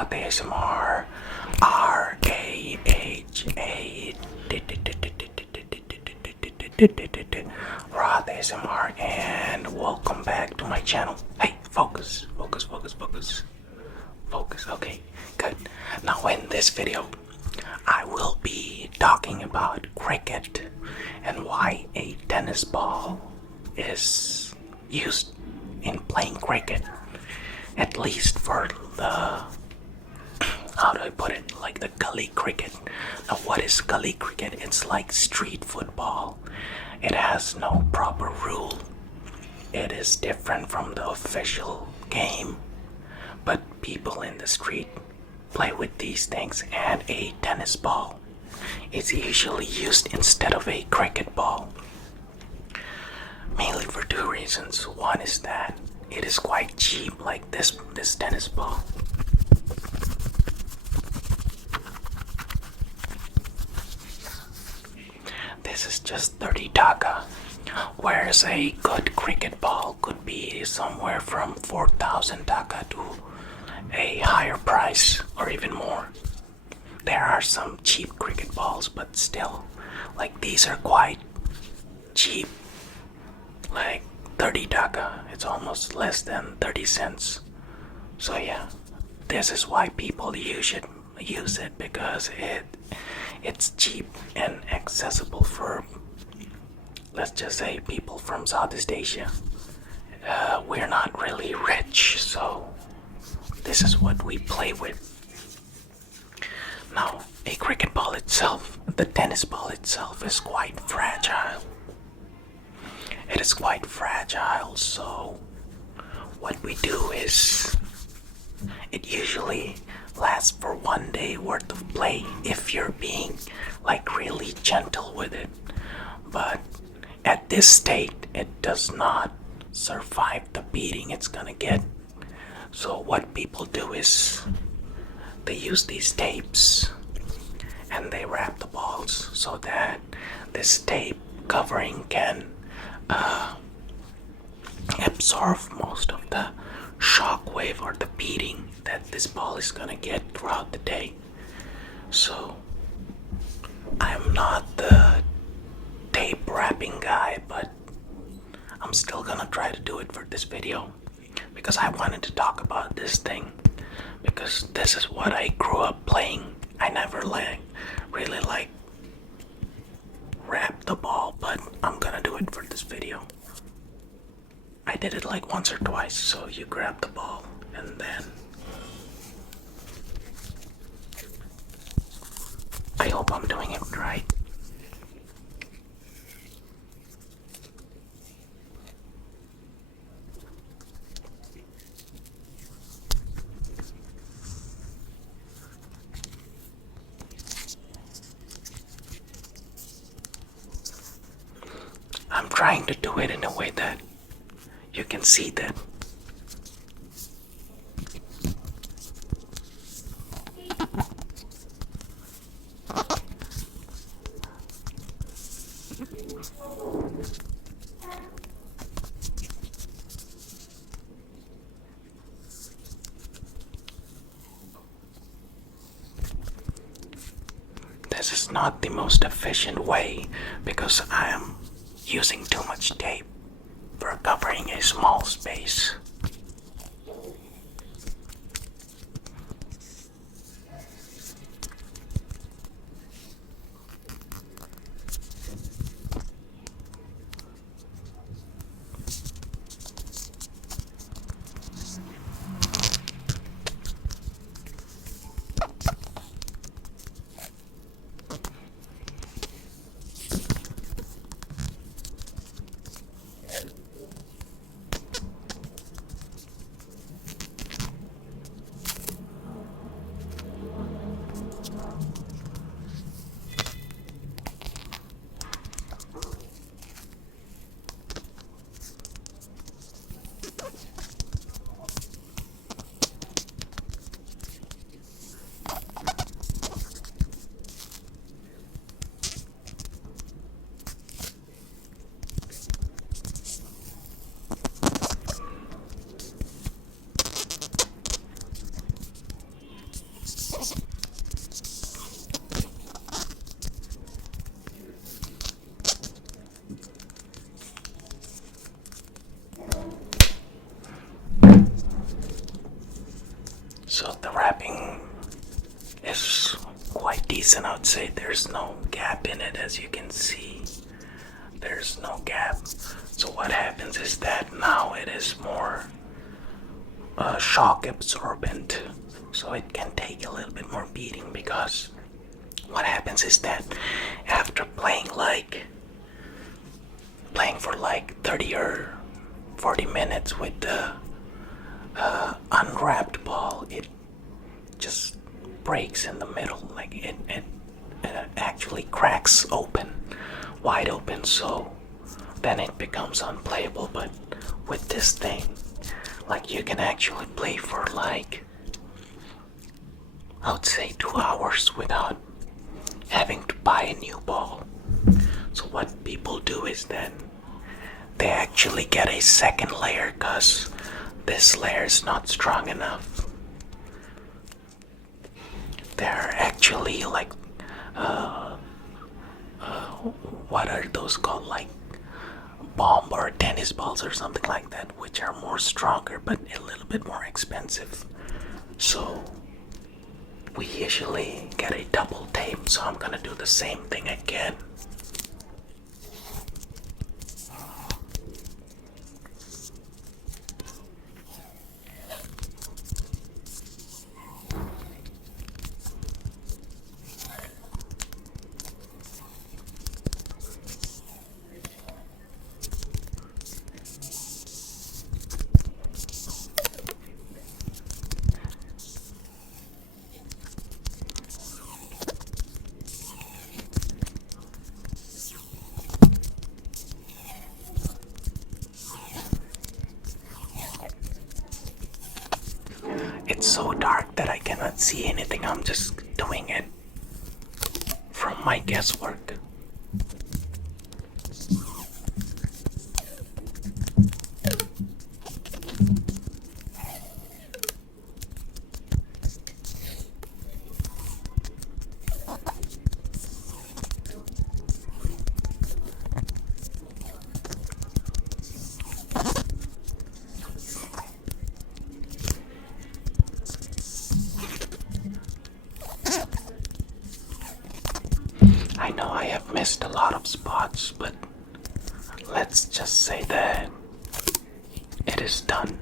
Rod ASMR. R-A-H-A. Rod ASMR, and welcome back to my channel. Hey, focus. Focus, okay, good. Now in this video, I will be talking about cricket and why a tennis ball is used in playing cricket. At least for the, how do I put it, like the gully cricket. Now what is gully cricket? It's like street football. It has no proper rule. It is different from the official game. But people in the street play with these things, and a tennis ball is usually used instead of a cricket ball. Mainly for two reasons. One is that it is quite cheap, like this tennis ball. This is just 30 taka, whereas a good cricket ball could be somewhere from 4,000 taka to a higher price or even more. There are some cheap cricket balls, but still, like these are quite cheap, like 30 taka. It's almost less than 30 cents. So yeah, this is why people use it because it's cheap and accessible for, let's just say, people from Southeast Asia. We're not really rich, so this is what we play with. Now, a cricket ball itself, the tennis ball itself, is quite fragile. It is quite fragile, so what we do is, it usually lasts for 1 day worth of play if you're being like really gentle with it. But at this state, it does not survive the beating it's gonna get. So what people do is they use these tapes and they wrap the balls so that this tape covering can absorb most of the shock wave or the beating that this ball is gonna get throughout the day. So I'm not the tape wrapping guy, but I'm still gonna try to do it for this video because I wanted to talk about this thing because this is what I grew up playing. I never really wrap the ball, but I'm gonna do it for this video. I did it like once or twice. So you grab the ball and then I hope I'm doing it right. I'm trying to do it in a way that you can see that this is not the most efficient way because I am using too much tape for covering a small space. So the wrapping is quite decent, I would say. There's no gap in it, as you can see. There's no gap. So what happens is that now it is more shock absorbent, so it can take a little bit more beating, because what happens is that after playing for like 30 or 40 minutes with the unwrapped ball, it just breaks in the middle. Like it actually cracks open, wide open, so then it becomes unplayable. But with this thing, like, you can actually play for like, I would say, 2 hours without having to buy a new ball. So what people do is then they actually get a second layer, because this layer is not strong enough. They're actually like what are those called, like bomb or tennis balls or something like that, which are more stronger but a little bit more expensive. So we usually get a double tape, so I'm gonna do the same thing again. It's so dark that I cannot see anything. I'm just doing it from my guesswork. I know I have missed a lot of spots, but let's just say that it is done.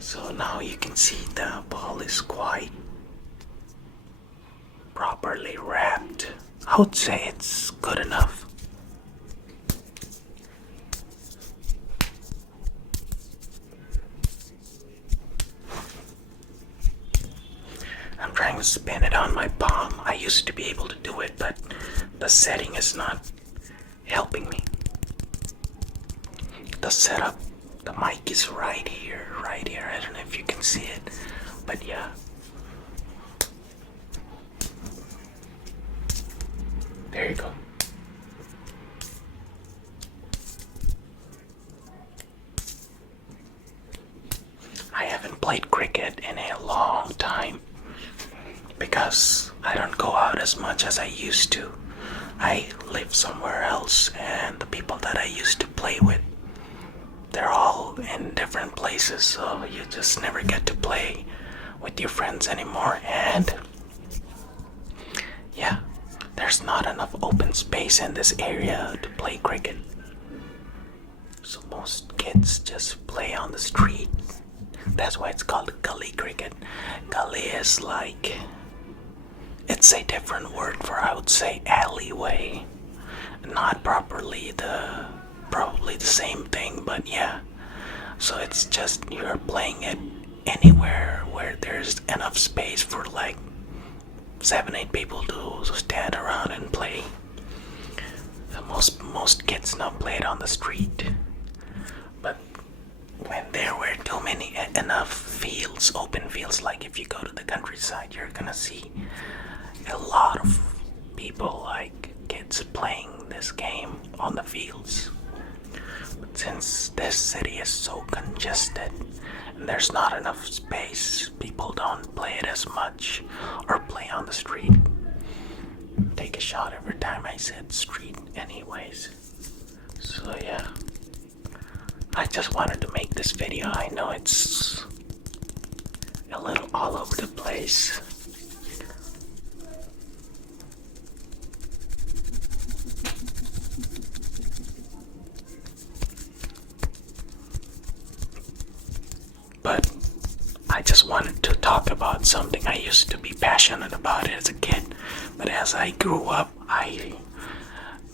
So now you can see the ball is quite properly wrapped. I would say it's good enough. I'm trying to spin it on my palm. I used to be able to do it, but the setting is not helping me. The setup, the mic is right here, right here. I don't know if you can see it, but yeah. There you go. I haven't played cricket in a long time because I don't go out as much as I used to. I live somewhere else, and the people that I used to play with, they're all in different places, so you just never get to play with your friends anymore. And yeah, there's not enough open space in this area to play cricket. So most kids just play on the street. That's why it's called gully cricket. Gully is like, it's a different word for, I would say, alleyway. Not probably the same thing, but yeah. So it's just you're playing it anywhere where there's enough space for like 7-8 people to stand around and play. Most kids now play it on the street, but when there were too many enough fields, open fields, like if you go to the countryside, you're gonna see a lot of people, like kids, playing this game on the fields. But since this city is so congested and there's not enough space, people don't play it as much or play on the street. Take a shot every time I said street anyways. So yeah. I just wanted to make this video. I know it's a little all over the place. But I just wanted to talk about something I used to be passionate about as a kid. But as I grew up, I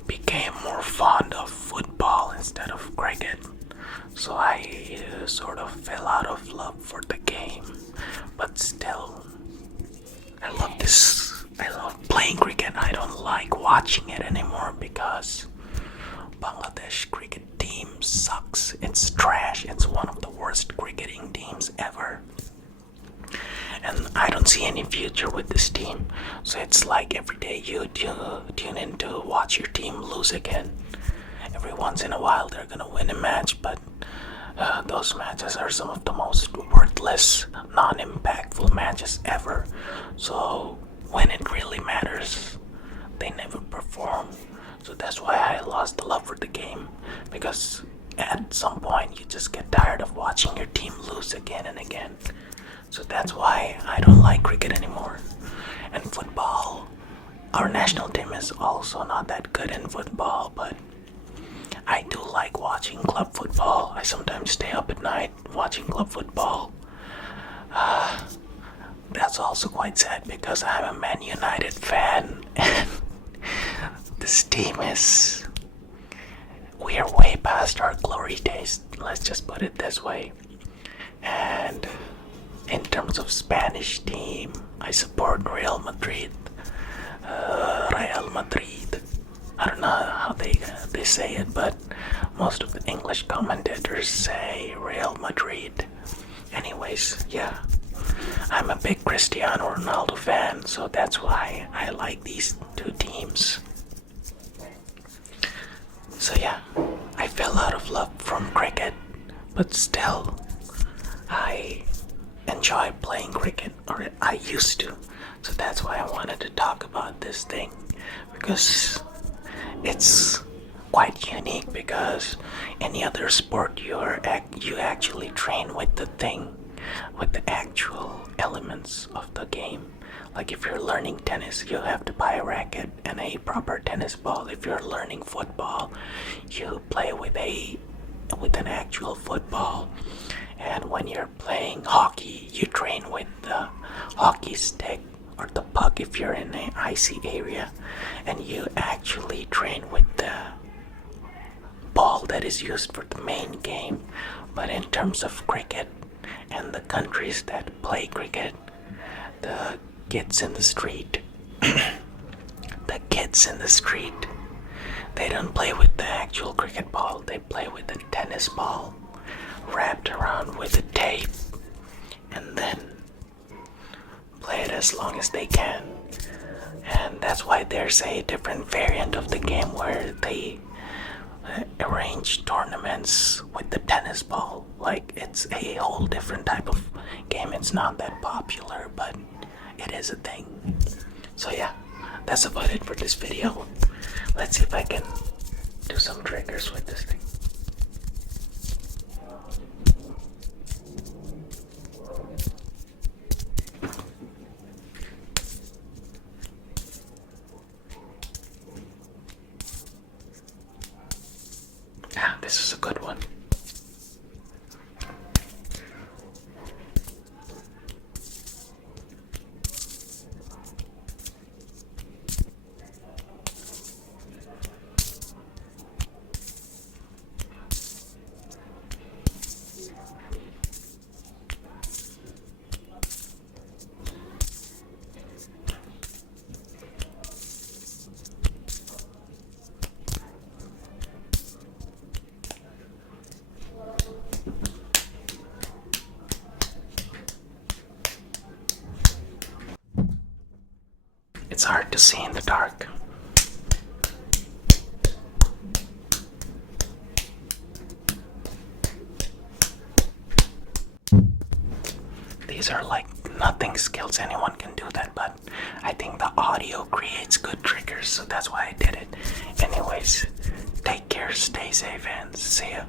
became more fond of football instead of cricket. So I sort of fell out of love for the game. But still, I love playing cricket. I don't like watching it anymore because Bangladesh cricket team sucks. It's trash. It's one of the worst cricketing teams ever. And I don't see any future with this team. So it's like every day you tune in to watch your team lose again. Every once in a while they're gonna win a match, but those matches are some of the most worthless, non-impactful matches ever. So when it really matters, they never perform. So that's why I lost the love for the game, because at some point you just get tired of watching your team lose again and again. So that's why I don't like cricket anymore. And football, our national team is also not that good in football, but I do like watching club football. I sometimes stay up at night watching club football. That's also quite sad because I'm a Man United fan and this team is... we are way past our glory days, let's just put it this way. And in terms of Spanish team, I support Real Madrid. Real Madrid. I don't know how they say it, but most of the English commentators say Real Madrid. Anyways, yeah, I'm a big Cristiano Ronaldo fan, so that's why I like these two teams. So yeah, I fell out of love from cricket, but still, I enjoy playing cricket, or I used to. So that's why I wanted to talk about this thing, because it's quite unique, because any other sport you actually train with the thing, with the actual elements of the game. Like if you're learning tennis, you have to buy a racket and a proper tennis ball. If you're learning football, you play with an actual football. And when you're playing hockey, you train with the hockey stick or the puck if you're in an icy area, and you actually train with the ball that is used for the main game. But in terms of cricket and the countries that play cricket, the kids in the street, they don't play with the actual cricket ball. They play with the tennis ball wrapped around with a tape, and then play it as long as they can. And that's why there's a different variant of the game where they arrange tournaments with the tennis ball. Like, it's a whole different type of game. It's not that popular, but it is a thing. So yeah, that's about it for this video. Let's see if I can do some triggers with this thing. This is a good one. It's hard to see in the dark. These are like nothing skills, anyone can do that, but I think the audio creates good triggers, so that's why I did it. Anyways, take care, stay safe, and see ya.